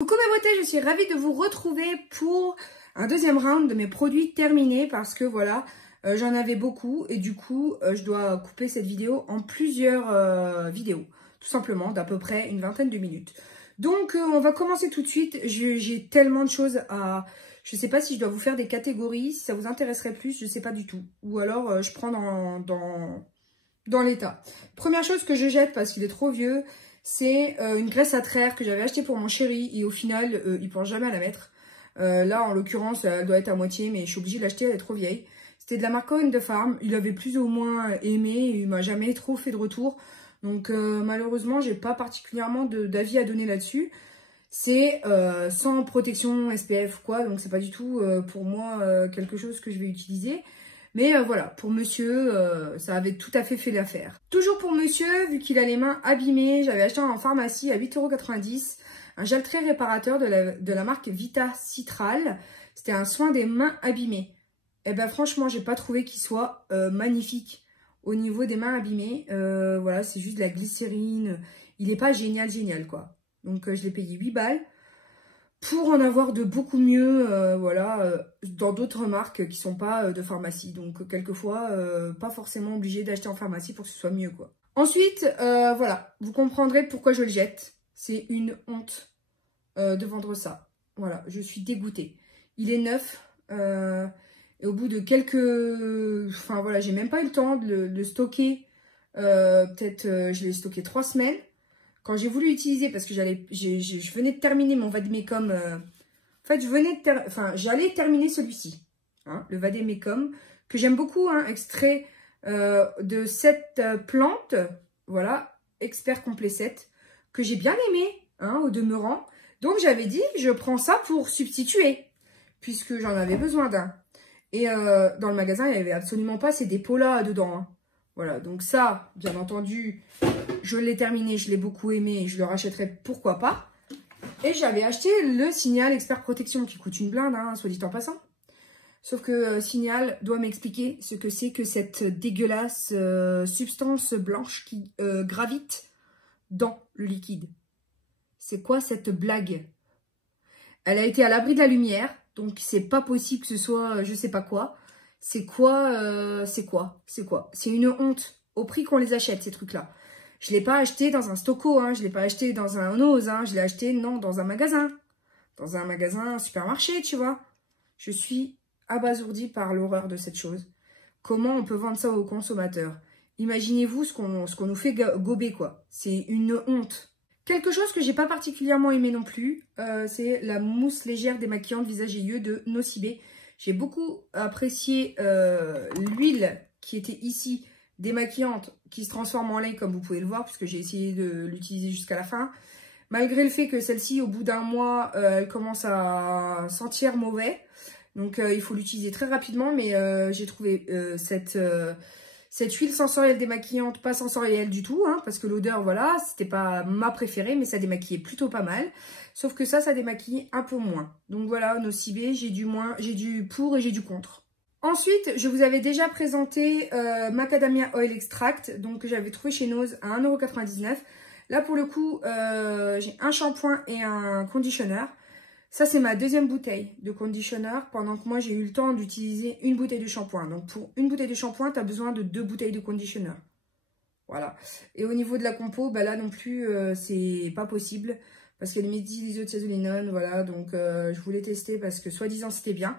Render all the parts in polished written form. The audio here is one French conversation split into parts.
Coucou mes beautés, je suis ravie de vous retrouver pour un deuxième round de mes produits terminés parce que voilà, j'en avais beaucoup et du coup, je dois couper cette vidéo en plusieurs vidéos, tout simplement d'à peu près une vingtaine de minutes. Donc, on va commencer tout de suite. J'ai tellement de choses à... Je ne sais pas si je dois vous faire des catégories, si ça vous intéresserait plus, je ne sais pas du tout. Ou alors, je prends dans l'état. Première chose que je jette parce qu'il est trop vieux, c'est une graisse à traire que j'avais achetée pour mon chéri et au final, il pense jamais à la mettre. Là, en l'occurrence, elle doit être à moitié, mais je suis obligée de l'acheter, elle est trop vieille. C'était de la marque Cohen de Farm. Il avait plus ou moins aimé et il m'a jamais trop fait de retour. Donc, malheureusement, j'ai pas particulièrement d'avis à donner là-dessus. C'est sans protection SPF ou quoi, donc c'est pas du tout pour moi quelque chose que je vais utiliser. Mais voilà, pour monsieur, ça avait tout à fait l'affaire. Toujours pour monsieur, vu qu'il a les mains abîmées, j'avais acheté en pharmacie à 8,90 € un gel très réparateur de la marque Vita Citral. C'était un soin des mains abîmées. Et ben franchement, j'ai pas trouvé qu'il soit magnifique au niveau des mains abîmées. Voilà, c'est juste de la glycérine. Il est pas génial quoi. Donc je l'ai payé 8 balles. Pour en avoir de beaucoup mieux, voilà, dans d'autres marques qui sont pas de pharmacie. Donc, quelquefois, pas forcément obligé d'acheter en pharmacie pour que ce soit mieux, quoi. Ensuite, voilà, vous comprendrez pourquoi je le jette. C'est une honte de vendre ça. Voilà, je suis dégoûtée. Il est neuf, et au bout de quelques... Enfin, voilà, j'ai même pas eu le temps de le stocker. Peut-être, je l'ai stocké 3 semaines. Quand j'ai voulu l'utiliser, parce que je venais de terminer mon Vademecum, en fait, j'allais terminer celui-ci, hein, le Vademecum, que j'aime beaucoup, hein, extrait de cette plante, voilà, expert complet 7, que j'ai bien aimé, hein, au demeurant. Donc, j'avais dit, je prends ça pour substituer, puisque j'en avais besoin d'un. Et dans le magasin, il n'y avait absolument pas ces dépôts-là dedans, hein. Voilà, donc ça, bien entendu, je l'ai terminé, je l'ai beaucoup aimé, je le rachèterai, pourquoi pas. Et j'avais acheté le Signal Expert Protection, qui coûte une blinde, hein, soit dit en passant. Sauf que Signal doit m'expliquer ce que c'est que cette dégueulasse substance blanche qui gravite dans le liquide. C'est quoi cette blague? Elle a été à l'abri de la lumière, donc c'est pas possible que ce soit je sais pas quoi. C'est quoi? C'est une honte au prix qu'on les achète, ces trucs-là. Je ne l'ai pas acheté dans un Stocco, hein, je ne l'ai pas acheté dans un Onoz, hein, je l'ai acheté, non, dans un magasin. Dans un magasin supermarché, tu vois. Je suis abasourdie par l'horreur de cette chose. Comment on peut vendre ça aux consommateurs? Imaginez-vous ce qu'on nous fait gober, quoi. C'est une honte. Quelque chose que j'ai pas particulièrement aimé non plus, c'est la mousse légère démaquillante visage et yeux de Nocibé. J'ai beaucoup apprécié l'huile qui était ici, démaquillante, qui se transforme en lait, comme vous pouvez le voir, puisque j'ai essayé de l'utiliser jusqu'à la fin. Malgré le fait que celle-ci, au bout d'un mois, elle commence à sentir mauvais. Donc, il faut l'utiliser très rapidement, mais j'ai trouvé cette huile sensorielle démaquillante pas sensorielle du tout, hein, parce que l'odeur, voilà, c'était pas ma préférée, mais ça démaquillait plutôt pas mal. Sauf que ça démaquille un peu moins. Donc voilà, Nocibé, j'ai du pour et j'ai du contre. Ensuite, je vous avais déjà présenté Macadamia Oil Extract, donc que j'avais trouvé chez Nose à 1,99 €. Là, pour le coup, j'ai un shampoing et un conditionneur. Ça, c'est ma deuxième bouteille de conditionneur, pendant que moi, j'ai eu le temps d'utiliser une bouteille de shampoing. Donc, pour une bouteille de shampoing, tu as besoin de 2 bouteilles de conditionneur. Voilà. Et au niveau de la compo, bah là non plus, c'est pas possible. Parce qu'il y a le méthylisothiazolinone, voilà. Donc, je voulais tester parce que, soi-disant, c'était bien.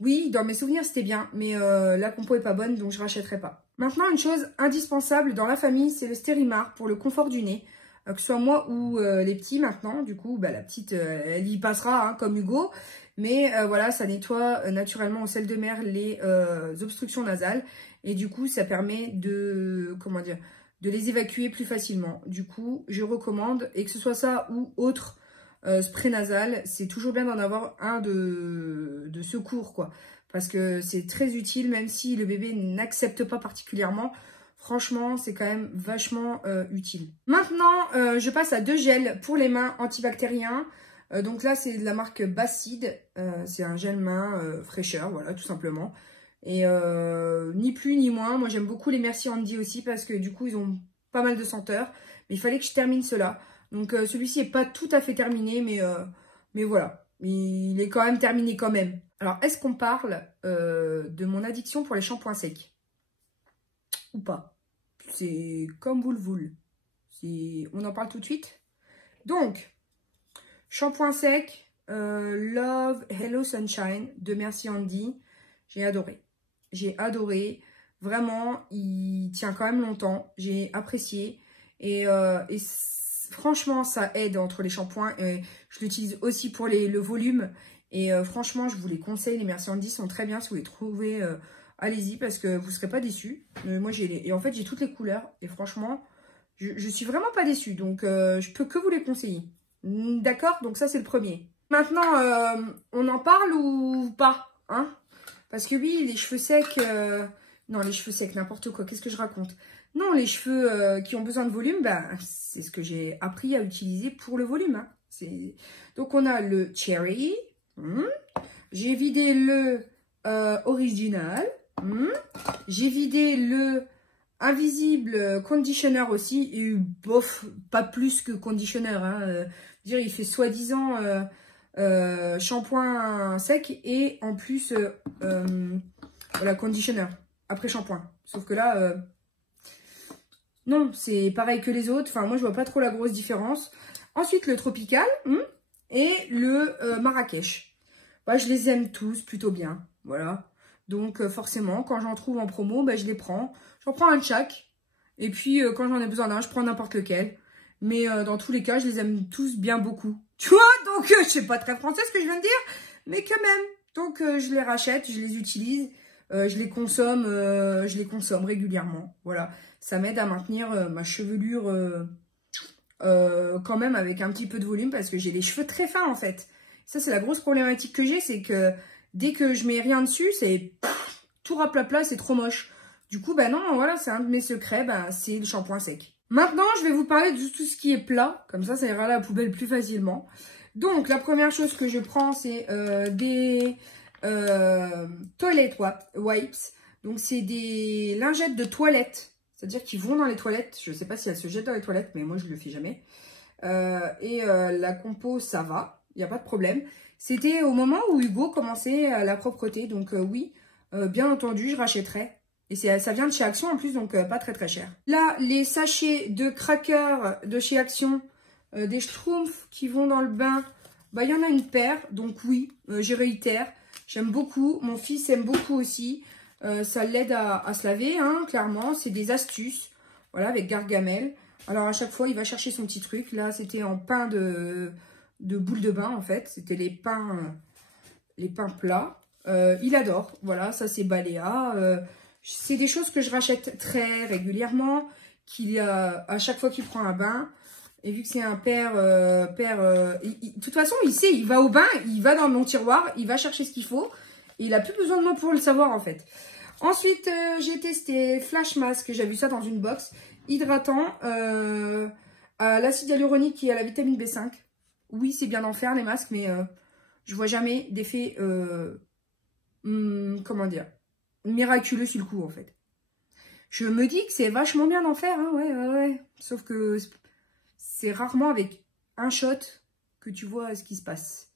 Oui, dans mes souvenirs, c'était bien. Mais la compo est pas bonne, donc je rachèterai pas. Maintenant, une chose indispensable dans la famille, c'est le Stérimar pour le confort du nez. Que ce soit moi ou les petits maintenant, du coup, bah, la petite, elle y passera, hein, comme Hugo. Mais voilà, ça nettoie naturellement au sel de mer les obstructions nasales. Et du coup, ça permet de, comment dire, de les évacuer plus facilement. Du coup, je recommande, et que ce soit ça ou autre spray nasal, c'est toujours bien d'en avoir un de secours, quoi. Parce que c'est très utile, même si le bébé n'accepte pas particulièrement. Franchement, c'est quand même vachement utile. Maintenant, je passe à 2 gels pour les mains antibactériens. Donc là, c'est de la marque Bacide. C'est un gel main fraîcheur, voilà, tout simplement. Et ni plus ni moins. Moi, j'aime beaucoup les Merci Handy aussi parce que du coup, ils ont pas mal de senteurs. Mais il fallait que je termine cela. Donc, celui-ci n'est pas tout à fait terminé, mais Mais voilà, il est quand même terminé quand même. Alors, est-ce qu'on parle de mon addiction pour les shampoings secs? Ou pas? C'est comme vous le voulez. On en parle tout de suite. Donc, shampoing sec, Love Hello Sunshine de Merci Handy. J'ai adoré. J'ai adoré. Vraiment, il tient quand même longtemps. J'ai apprécié. Et franchement, ça aide entre les shampoings. Je l'utilise aussi pour le volume. Et franchement, je vous les conseille. Les Merci Handy sont très bien. Si vous les trouvez, allez-y parce que vous ne serez pas déçus. Moi, et en fait, j'ai toutes les couleurs. Et franchement, je suis vraiment pas déçue. Donc, je peux que vous les conseiller. D'accord? Donc, ça, c'est le premier. Maintenant, on en parle ou pas, hein? Parce que oui, les cheveux secs... non, les cheveux secs, n'importe quoi. Qu'est-ce que je raconte? Non, les cheveux qui ont besoin de volume, bah, c'est ce que j'ai appris à utiliser pour le volume. Hein. Donc, on a le Cherry. J'ai vidé le Original. J'ai vidé le Invisible Conditioner aussi. Et bof, pas plus que Conditioner. Hein. Dire, il fait soi-disant... shampoing sec et en plus voilà, conditioner après shampoing. Sauf que là, non, c'est pareil que les autres. Enfin, moi, je vois pas trop la grosse différence. Ensuite, le Tropical et le Marrakech. Bah, je les aime tous plutôt bien. Voilà. Donc, forcément, quand j'en trouve en promo, bah, je les prends. J'en prends un de chaque. Et puis, quand j'en ai besoin d'un, je prends n'importe lequel. Mais dans tous les cas, je les aime tous bien beaucoup. Tu vois, donc c'est pas très français ce que je viens de dire, mais quand même. Donc je les rachète, je les utilise, je les consomme régulièrement. Voilà, ça m'aide à maintenir ma chevelure quand même avec un petit peu de volume parce que j'ai les cheveux très fins en fait. Ça c'est la grosse problématique que j'ai, c'est que dès que je mets rien dessus, c'est tout raplapla, c'est trop moche. Du coup, bah non, voilà, c'est un de mes secrets, bah, c'est le shampoing sec. Maintenant, je vais vous parler de tout ce qui est plat. Comme ça ira à la poubelle plus facilement. Donc, la première chose que je prends, c'est des toilet wipes. Donc, c'est des lingettes de toilette. C'est-à-dire qu'ils vont dans les toilettes. Je ne sais pas si elles se jettent dans les toilettes, mais moi, je ne le fais jamais. La compo, ça va. Il n'y a pas de problème. C'était au moment où Hugo commençait la propreté. Donc, oui, bien entendu, je rachèterai. Et ça vient de chez Action en plus, donc pas très très cher. Là, les sachets de crackers de chez Action, des schtroumpfs qui vont dans le bain, bah il y en a une paire, donc oui, je réitère. J'aime beaucoup, mon fils aime beaucoup aussi. Ça l'aide à se laver, hein, clairement. C'est des astuces, voilà, avec Gargamel. Alors à chaque fois, il va chercher son petit truc. Là, c'était en pain de boule de bain en fait. C'était les pains plats. Il adore, voilà, ça c'est Balea. C'est des choses que je rachète très régulièrement, à chaque fois qu'il prend un bain. Et vu que c'est un père, de toute façon, il sait, il va au bain, il va dans mon tiroir, il va chercher ce qu'il faut. Et il n'a plus besoin de moi pour le savoir, en fait. Ensuite, j'ai testé Flash Mask, j'ai vu ça dans une box. Hydratant, à l'acide hyaluronique et à la vitamine B5. Oui, c'est bien d'en faire, les masques, mais je vois jamais d'effet, comment dire, miraculeux sur le coup en fait. Je me dis que c'est vachement bien d'en faire, hein, ouais. Sauf que c'est rarement avec un shot que tu vois ce qui se passe.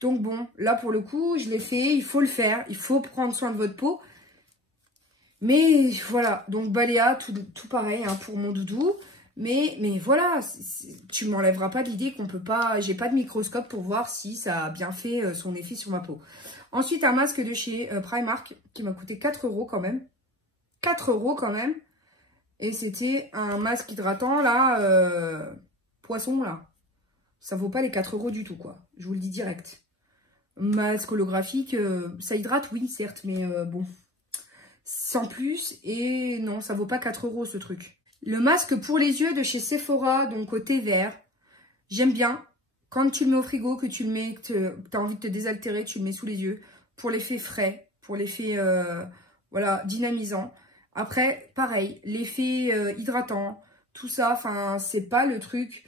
Donc bon, là pour le coup, je l'ai fait, il faut le faire, il faut prendre soin de votre peau. Mais voilà, donc Balea, tout pareil hein, pour mon doudou. Mais voilà, tu m'enlèveras pas l'idée qu'on peut pas, j'ai pas de microscope pour voir si ça a bien fait son effet sur ma peau. Ensuite, un masque de chez Primark qui m'a coûté 4 € quand même. 4 € quand même. Et c'était un masque hydratant, là, poisson, là. Ça vaut pas les 4 € du tout, quoi. Je vous le dis direct. Masque holographique, ça hydrate, oui, certes, mais bon. Sans plus. Et non, ça vaut pas 4 € ce truc. Le masque pour les yeux de chez Sephora, donc au thé vert. J'aime bien. Quand tu le mets au frigo, que tu le mets, que tu as envie de te désaltérer, tu le mets sous les yeux. Pour l'effet frais, pour l'effet voilà, dynamisant. Après, pareil, l'effet hydratant, tout ça, enfin, c'est pas le truc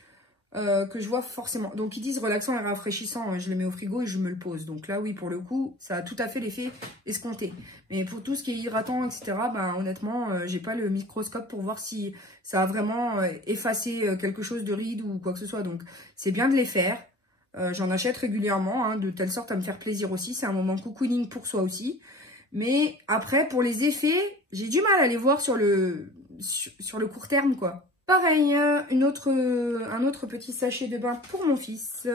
que je vois forcément. Donc, ils disent relaxant et rafraîchissant, je le mets au frigo et je me le pose. Donc là, oui, pour le coup, ça a tout à fait l'effet escompté. Mais pour tout ce qui est hydratant, etc., ben, honnêtement, j'ai pas le microscope pour voir si ça a vraiment effacé quelque chose de ride ou quoi que ce soit. Donc, c'est bien de les faire. J'en achète régulièrement, hein, de telle sorte à me faire plaisir aussi. C'est un moment cocooning pour soi aussi. Mais après, pour les effets, j'ai du mal à les voir sur le court terme, quoi. Pareil, un autre petit sachet de bain pour mon fils.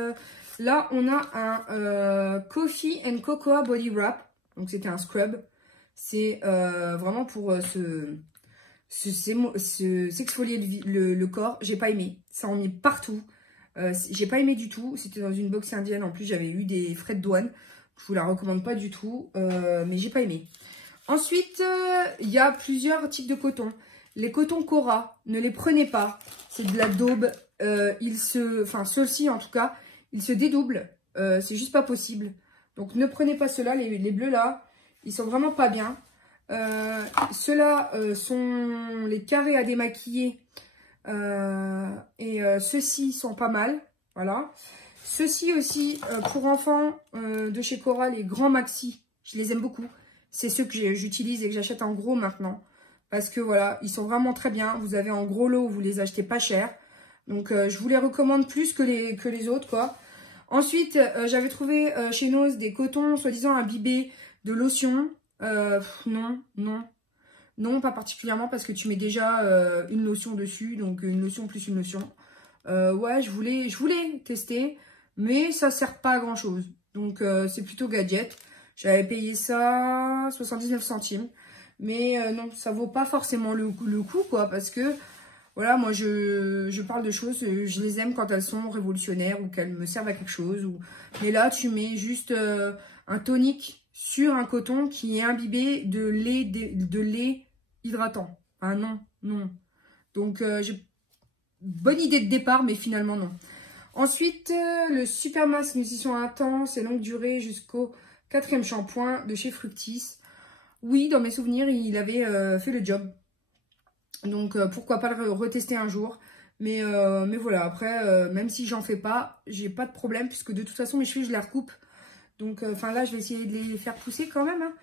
Là, on a un Coffee and Cocoa Body Wrap. Donc, c'était un scrub. C'est vraiment pour s'exfolier le corps. J'ai pas aimé. Ça en met partout. J'ai pas aimé du tout. C'était dans une box indienne. En plus, j'avais eu des frais de douane. Je vous la recommande pas du tout. Mais j'ai pas aimé. Ensuite, il y a plusieurs types de coton. Les cotons Cora, ne les prenez pas. C'est de la daube. Ceux-ci, en tout cas, ils se dédoublent. C'est juste pas possible. Donc, ne prenez pas ceux-là. Les bleus, là, ils sont vraiment pas bien. Ceux-là sont les carrés à démaquiller. Ceux-ci sont pas mal. Voilà. Ceux-ci aussi, pour enfants de chez Cora, les grands maxi. Je les aime beaucoup. C'est ceux que j'utilise et que j'achète en gros maintenant. Parce que voilà, ils sont vraiment très bien. Vous avez en gros lot, vous les achetez pas cher. Donc, je vous les recommande plus que les autres, quoi. Ensuite, j'avais trouvé chez Nose des cotons soi-disant imbibés de lotion. Non, pas particulièrement parce que tu mets déjà une lotion dessus. Donc, une lotion plus une lotion. Ouais, je voulais tester. Mais ça sert pas à grand-chose. Donc, c'est plutôt gadget. J'avais payé ça 79 centimes. Mais non, ça vaut pas forcément le coup, quoi. Parce que, voilà, moi, je parle de choses, je les aime quand elles sont révolutionnaires ou qu'elles me servent à quelque chose. Mais là, tu mets juste un tonique sur un coton qui est imbibé de lait hydratant. Ah non. Donc, j'ai bonne idée de départ, mais finalement, non. Ensuite, le Super Mask Nutrition Intense et longue durée jusqu'au 4e shampoing de chez Fructis. Oui, dans mes souvenirs, il avait fait le job. Donc, pourquoi pas le retester un jour. Mais voilà, après, même si j'en fais pas, j'ai pas de problème. Puisque de toute façon, mes cheveux, je les recoupe. Donc, là, je vais essayer de les faire pousser quand même. Hein,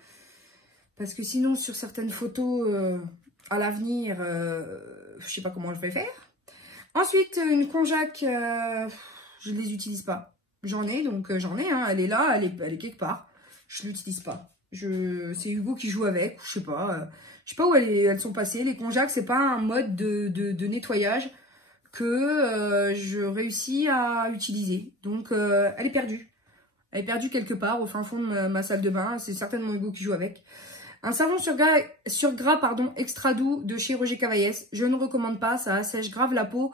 parce que sinon, sur certaines photos, à l'avenir, je sais pas comment je vais faire. Ensuite, une konjac, je les utilise pas. J'en ai, donc j'en ai. Hein, elle est là, elle est quelque part. Je l'utilise pas. C'est Hugo qui joue avec, je sais pas où elles sont passées. Les konjac, c'est pas un mode de nettoyage que je réussis à utiliser. Donc, elle est perdue. Elle est perdue quelque part au fin fond de ma salle de bain. C'est certainement Hugo qui joue avec. Un savon sur gras extra doux de chez Roger Cavaillès. Je ne recommande pas, ça assèche grave la peau.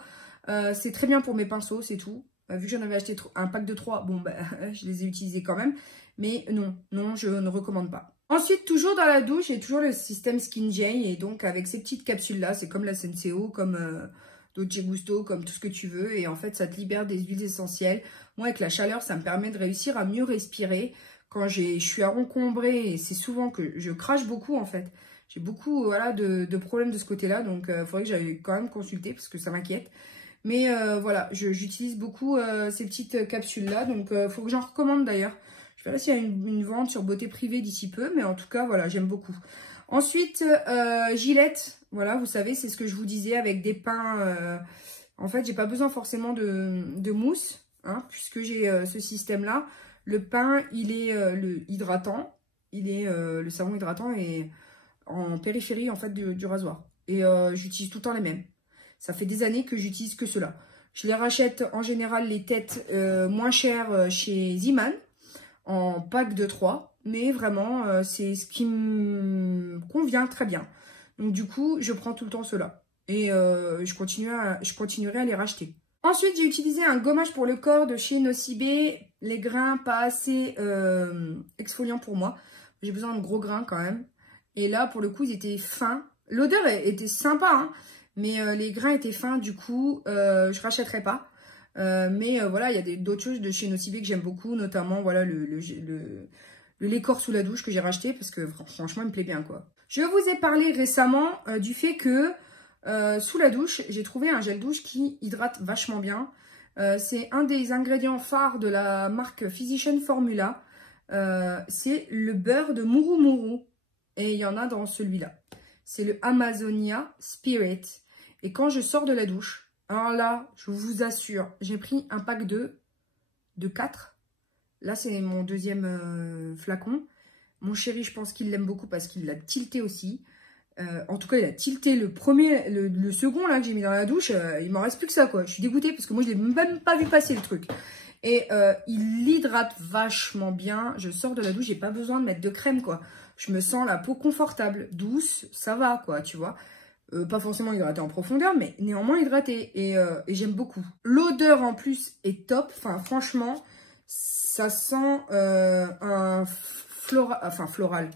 C'est très bien pour mes pinceaux, c'est tout. Vu que j'en avais acheté un pack de 3, bon, je les ai utilisés quand même. Mais non, je ne recommande pas. Ensuite, toujours dans la douche, j'ai toujours le système Skin J. Et donc, avec ces petites capsules-là, c'est comme la Senseo, comme Dolce Gusto, comme tout ce que tu veux. Et en fait, ça te libère des huiles essentielles. Moi, avec la chaleur, ça me permet de réussir à mieux respirer. Quand je suis encombrée, et c'est souvent que je crache beaucoup, en fait. J'ai beaucoup voilà, de problèmes de ce côté-là. Donc, il faudrait que j'aille quand même consulter parce que ça m'inquiète. Mais voilà, j'utilise beaucoup ces petites capsules-là. Donc, il faut que j'en recommande d'ailleurs. Je verrai s'il y a une vente sur Beauté Privée d'ici peu. Mais en tout cas, voilà, j'aime beaucoup. Ensuite, Gillette. Voilà, vous savez, c'est ce que je vous disais avec des pains. En fait, j'ai pas besoin forcément de mousse. Hein, puisque j'ai ce système-là. Le pain, il est hydratant. Le savon hydratant est en périphérie en fait du rasoir. Et j'utilise tout le temps les mêmes. Ça fait des années que j'utilise que cela. Je les rachète en général les têtes moins chères chez Ziman en pack de 3. Mais vraiment, c'est ce qui me convient très bien. Donc du coup, je prends tout le temps cela. Et je continuerai à les racheter. Ensuite, j'ai utilisé un gommage pour le corps de chez Nocibé. Les grains pas assez exfoliants pour moi. J'ai besoin de gros grains quand même. Et là, pour le coup, ils étaient fins. L'odeur était sympa, hein, mais les grains étaient fins. Du coup, je rachèterai pas. Mais voilà, il y a d'autres choses de chez Nocibé que j'aime beaucoup. Notamment, voilà, le lait corps sous la douche que j'ai racheté. Parce que franchement, il me plaît bien, quoi. Je vous ai parlé récemment du fait que sous la douche, j'ai trouvé un gel douche qui hydrate vachement bien. C'est un des ingrédients phares de la marque Physician Formula. C'est le beurre de Muru. Et il y en a dans celui-là. C'est le Amazonia Spirit. Et quand je sors de la douche, alors là, je vous assure, j'ai pris un pack de de 4. Là, c'est mon deuxième flacon. Mon chéri, je pense qu'il l'aime beaucoup parce qu'il l'a tilté aussi. En tout cas, il a tilté le second là que j'ai mis dans la douche. Il m'en reste plus que ça, quoi. Je suis dégoûtée parce que moi, je l'ai même pas vu passer le truc. Et il hydrate vachement bien. Je sors de la douche, j'ai pas besoin de mettre de crème, quoi. Je me sens la peau confortable, douce, ça va, quoi, tu vois. Pas forcément hydratée en profondeur, mais néanmoins hydratée. Et j'aime beaucoup. L'odeur, en plus, est top. Enfin, franchement, ça sent un floral.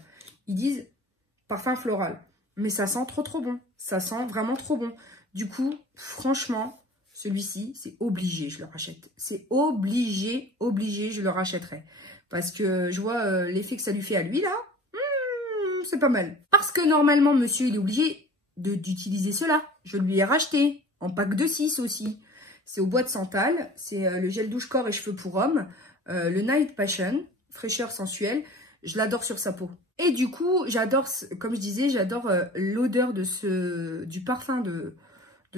Ils disent parfum floral. Mais ça sent trop bon. Ça sent vraiment trop bon. Du coup, franchement, celui-ci, c'est obligé, je le rachète. C'est obligé, je le rachèterai. Parce que je vois l'effet que ça lui fait à lui, là. C'est pas mal. Parce que normalement, monsieur, il est obligé d'utiliser cela. Je lui ai racheté en pack de 6 aussi. C'est au bois de santal. C'est le gel douche corps et cheveux pour homme. Le Night Passion, fraîcheur sensuelle. Je l'adore sur sa peau. Et du coup, j'adore, comme je disais, j'adore l'odeur du parfum de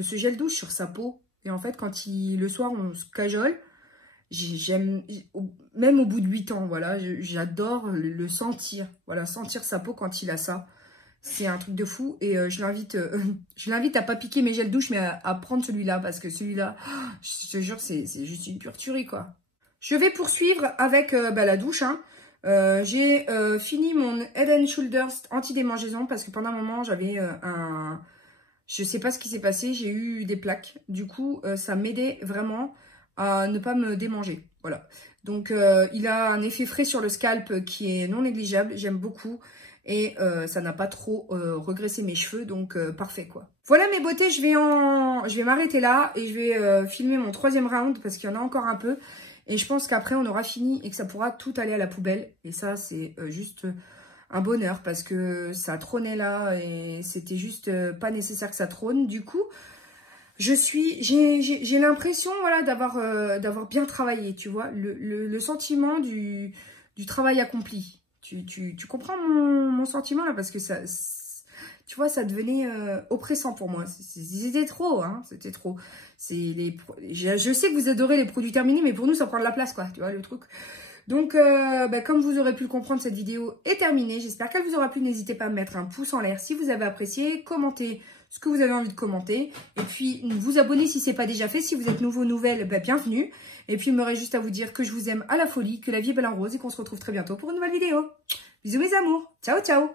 ce gel douche sur sa peau. Et en fait, quand le soir, on se cajole, j'aime, même au bout de 8 ans, voilà, j'adore le sentir. Voilà, sentir sa peau quand il a ça. C'est un truc de fou. Et je l'invite à pas piquer mes gels douche, mais à prendre celui-là. Parce que celui-là, je te jure, c'est juste une pure tuerie, quoi. Je vais poursuivre avec la douche, hein. J'ai fini mon Head & Shoulders anti-démangeaison parce que pendant un moment j'avais je sais pas ce qui s'est passé, j'ai eu des plaques. Du coup ça m'aidait vraiment à ne pas me démanger. Voilà. Donc il a un effet frais sur le scalp qui est non négligeable, j'aime beaucoup. Et ça n'a pas trop regressé mes cheveux, donc parfait, quoi. Voilà mes beautés, je vais m'arrêter là et je vais filmer mon 3e round parce qu'il y en a encore un peu. Et je pense qu'après, on aura fini et que ça pourra tout aller à la poubelle. Et ça, c'est juste un bonheur parce que ça trônait là et c'était juste pas nécessaire que ça trône. Du coup, j'ai l'impression, voilà, d'avoir bien travaillé, tu vois. Le sentiment du travail accompli. Tu comprends mon sentiment là parce que ça... Tu vois, ça devenait oppressant pour moi. C'était trop, hein. C'était trop. Je sais que vous adorez les produits terminés, mais pour nous, ça prend de la place, quoi. Tu vois, le truc. Donc, comme vous aurez pu le comprendre, cette vidéo est terminée. J'espère qu'elle vous aura plu. N'hésitez pas à mettre un pouce en l'air si vous avez apprécié. Commentez ce que vous avez envie de commenter. Et puis, vous abonner si ce n'est pas déjà fait. Si vous êtes nouveau, nouvelle, bienvenue. Et puis, il me reste juste à vous dire que je vous aime à la folie, que la vie est belle en rose et qu'on se retrouve très bientôt pour une nouvelle vidéo. Bisous mes amours. Ciao, ciao.